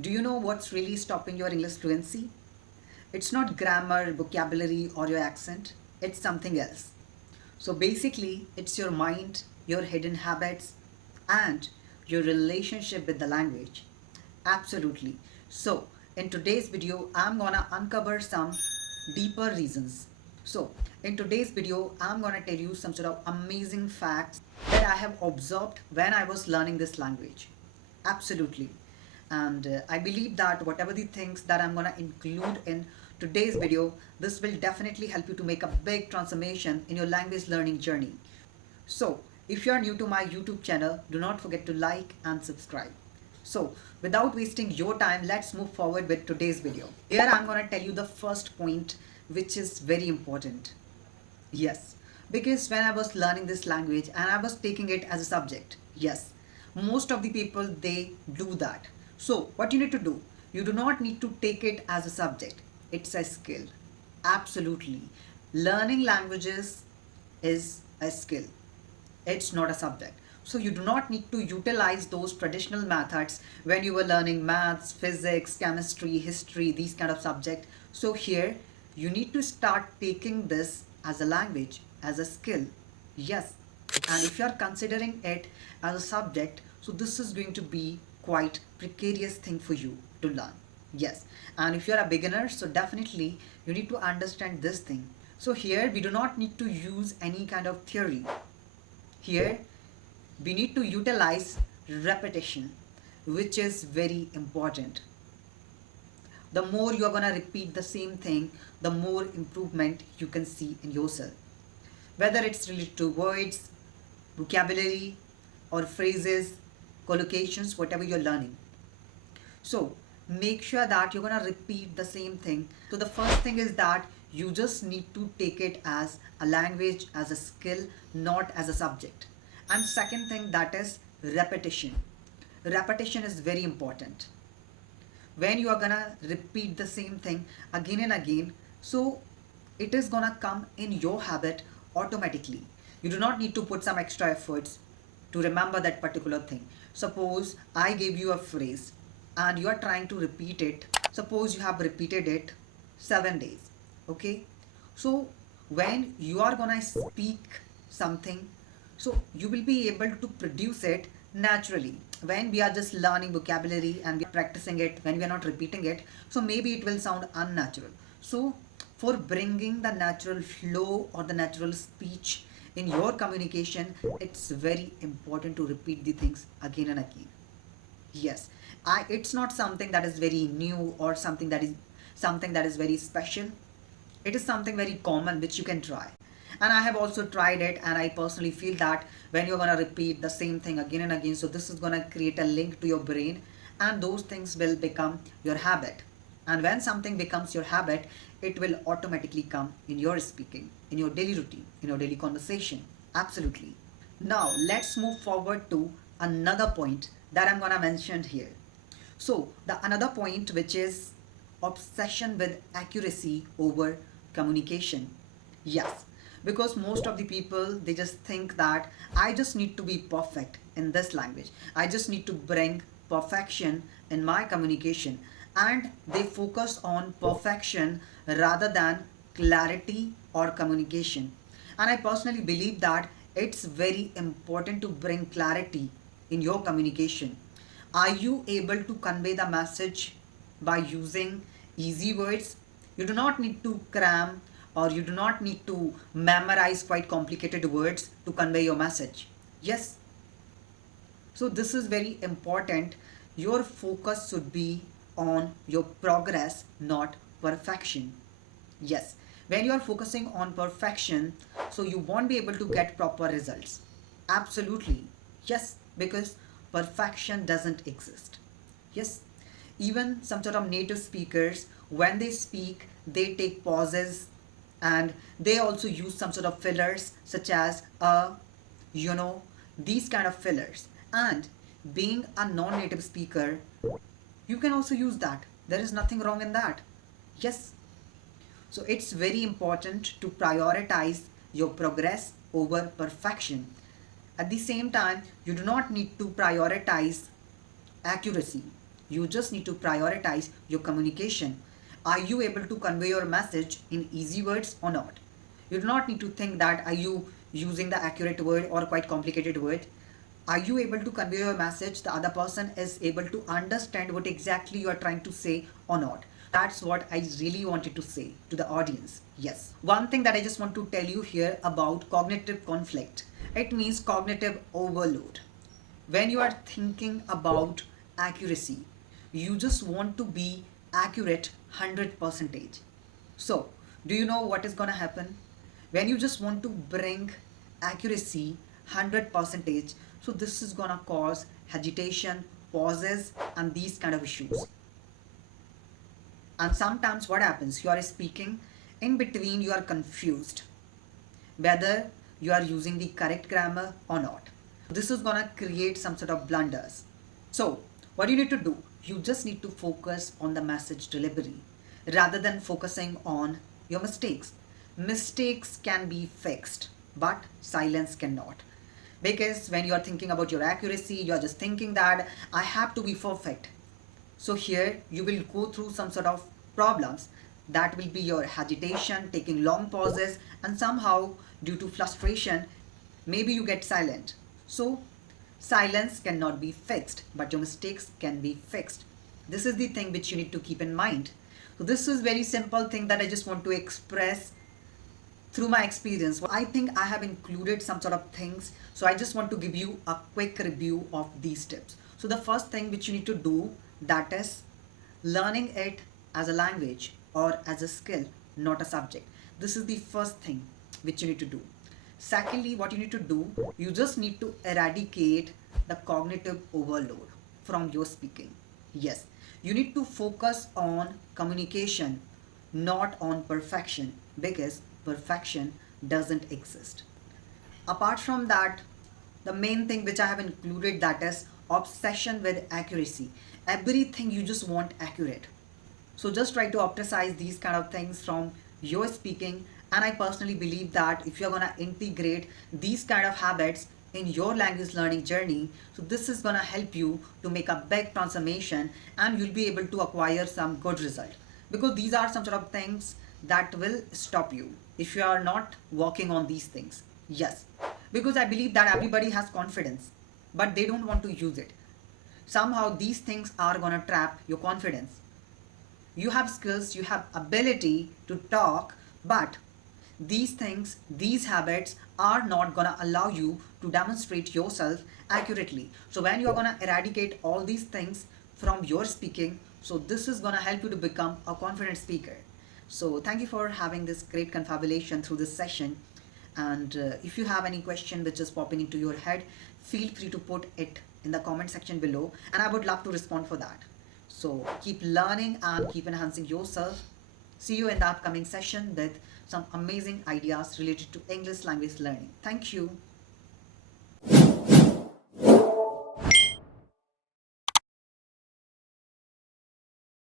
Do you know what's really stopping your English fluency? It's not grammar, vocabulary, or your accent, it's something else. So basically, it's your mind, your hidden habits, and your relationship with the language. Absolutely. So, in today's video, I'm gonna uncover some deeper reasons. So, in today's video, I'm gonna tell you some sort of amazing facts that I have observed when I was learning this language. Absolutely. And I believe that whatever the things that I'm gonna include in today's video, this will definitely help you to make a big transformation in your language learning journey. So, if you are new to my YouTube channel, do not forget to like and subscribe. So, without wasting your time, let's move forward with today's video. Here I'm going to tell you the first point, which is very important. Yes, because when I was learning this language and I was taking it as a subject, yes, most of the people they do that. So, what you need to do, you do not need to take it as a subject, it's a skill. Absolutely. Learning languages is a skill, it's not a subject. So you do not need to utilize those traditional methods when you were learning maths, physics, chemistry, history, these kind of subject. So here you need to start taking this as a language, as a skill. Yes, and if you are considering it as a subject, so this is going to be quite precarious thing for you to learn. Yes, and if you are a beginner, so definitely you need to understand this thing. So here we do not need to use any kind of theory. Here we need to utilize repetition, which is very important. The more you are going to repeat the same thing, the more improvement you can see in yourself. Whether it's related to words, vocabulary, or phrases, collocations, whatever you're learning. So make sure that you're going to repeat the same thing. So the first thing is that you just need to take it as a language, as a skill, not as a subject. And second thing, that is repetition. Repetition is very important. When you are gonna repeat the same thing again and again, so it is gonna come in your habit automatically. You do not need to put some extra efforts to remember that particular thing. Suppose I gave you a phrase and you are trying to repeat it. Suppose you have repeated it 7 days. Okay, so when you are gonna speak something, so you will be able to produce it naturally. When we are just learning vocabulary and we are practicing it, when we are not repeating it, so maybe it will sound unnatural. So for bringing the natural flow or the natural speech in your communication, it's very important to repeat the things again and again. Yes, it's not something that is very new or something that is very special. It is something very common which you can try. And I have also tried it, and I personally feel that when you're gonna repeat the same thing again and again, so this is gonna create a link to your brain, and those things will become your habit. And when something becomes your habit, it will automatically come in your speaking, in your daily routine, in your daily conversation. Absolutely. Now let's move forward to another point that I'm gonna mention here. So the another point, which is obsession with accuracy over communication. Yes, because most of the people they just think that I just need to be perfect in this language. I just need to bring perfection in my communication, and they focus on perfection rather than clarity or communication. And I personally believe that it's very important to bring clarity in your communication. Are you able to convey the message by using easy words? You do not need to cram or you do not need to memorize quite complicated words to convey your message. Yes. So this is very important. Your focus should be on your progress, not perfection. Yes. When you are focusing on perfection, so you won't be able to get proper results. Absolutely. Yes, because perfection doesn't exist. Yes, even some sort of native speakers, when they speak, they take pauses and they also use some sort of fillers such as you know, these kind of fillers. And being a non-native speaker, you can also use that. There is nothing wrong in that. Yes, so it's very important to prioritize your progress over perfection. At the same time, you do not need to prioritize accuracy. You just need to prioritize your communication. Are you able to convey your message in easy words or not? You do not need to think that are you using the accurate word or quite complicated word. Are you able to convey your message? The other person is able to understand what exactly you are trying to say or not. That's what I really wanted to say to the audience. Yes. One thing that I just want to tell you here about cognitive conflict. It means cognitive overload. When you are thinking about accuracy, you just want to be accurate 100%. So, do you know what is going to happen? When you just want to bring accuracy 100%, so this is going to cause hesitation, pauses, and these kind of issues. And sometimes what happens? You are speaking, in between you are confused whether you are using the correct grammar or not. This is gonna create some sort of blunders. So what you need to do, you just need to focus on the message delivery rather than focusing on your mistakes. Mistakes can be fixed, but silence cannot. Because when you are thinking about your accuracy, you are just thinking that I have to be perfect. So here you will go through some sort of problems. That will be your hesitation, taking long pauses, and somehow due to frustration, maybe you get silent. So silence cannot be fixed, but your mistakes can be fixed. This is the thing which you need to keep in mind. So this is very simple thing that I just want to express through my experience. I think I have included some sort of things, so I just want to give you a quick review of these tips. So the first thing which you need to do, that is learning it as a language or as a skill, not a subject. This is the first thing which you need to do. Secondly, what you need to do, you just need to eradicate the cognitive overload from your speaking. Yes, you need to focus on communication, not on perfection, because perfection doesn't exist. Apart from that, the main thing which I have included, that is obsession with accuracy. Everything you just want accurate. So just try to optimize these kind of things from your speaking, and I personally believe that if you're gonna integrate these kind of habits in your language learning journey, so this is gonna help you to make a big transformation and you'll be able to acquire some good result, because these are some sort of things that will stop you if you are not working on these things. Yes, because I believe that everybody has confidence, but they don't want to use it. Somehow these things are gonna trap your confidence. You have skills, you have ability to talk, but these things, these habits are not gonna allow you to demonstrate yourself accurately. So when you are gonna eradicate all these things from your speaking, so this is gonna help you to become a confident speaker. So thank you for having this great confabulation through this session. And if you have any question which is popping into your head, feel free to put it in the comment section below, and I would love to respond for that. So keep learning and keep enhancing yourself. See you in the upcoming session with some amazing ideas related to English language learning. Thank you.